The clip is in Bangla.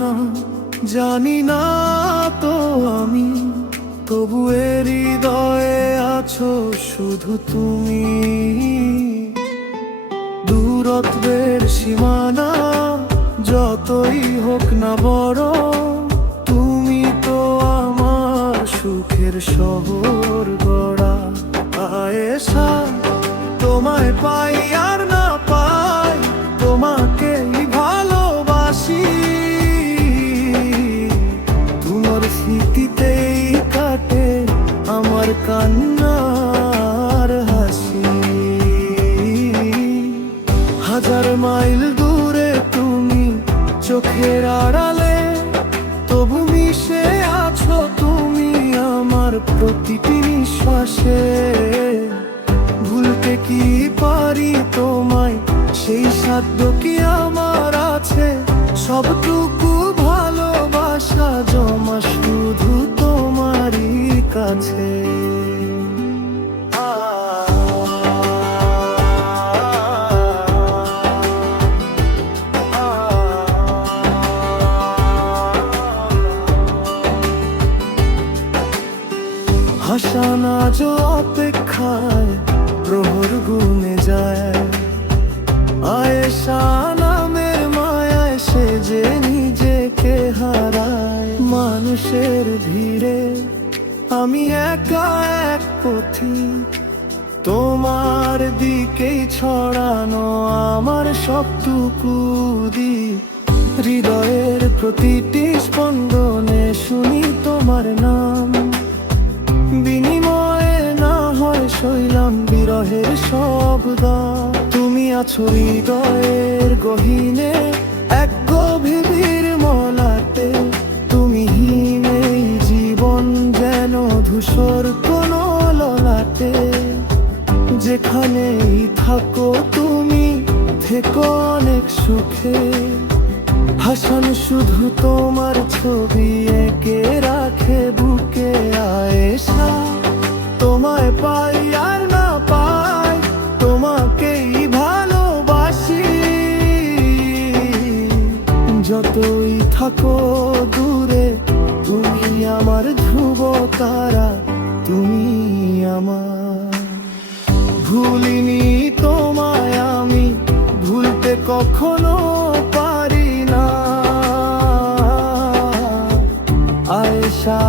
না, জানি না তো আমি, তবু এর হৃদয়ে আছো শুধু তুমি। দূরত্বের সীমানা যতই হোক না বড়, তুমি তো আমার সুখের শহর গড়া। আয়েশা, তোমায় পাই আর না পাই, তোমাকেই ভালোবাসি। তোমার স্মৃতিতেই কাটে আমার কান্নার হাসি। হাজার মাইল দূরে তুমি চোখের আড়ালে, তবু মিশে আছো তুমি আমার প্রতিটি নিঃশ্বাসে। ভুলতে কি পারি তোমায়, সেই সাধ্য কি আমার আছে? সবটুকু ভালোবাসা জমা শুধু তোমারই কাছে। হাসানা যে অপেক্ষায় প্রহর গুনে যায়, আয়েশা নামের মায়ায় সে যে নিজেকে হারায়। মানুষের ভিড়ে আমি একা এক পথিক, তোমার দিকেই ছড়ানো আমার সবটুকু দিক। হৃদয়ের প্রতিটি স্পন্দনে শুনি তোমার নাম, বিনিময়ে না হয় সইলাম বিরহের শব্দ। তুমি আছো হৃদয়ের গহীনে এক গভীর মলাটে, তুমি হীনেই জীবন যেন ধূসর কোন ললাটে। যেখানেই থাকো তুমি থেকো অনেক সুখে, হাসান শুধু তোমার ছবি এঁকে রাখে বুকে। আয়েশা, তোমায় পাই আর না পাই, তোমাকেই ভালোবাসি। যতই থাকো দূরে তুমি আমার ধ্রুব তারা, তুমি আমার। ভুলিনি তোমায় আমি, ভুলতে কখনো পারি না। আয়েশা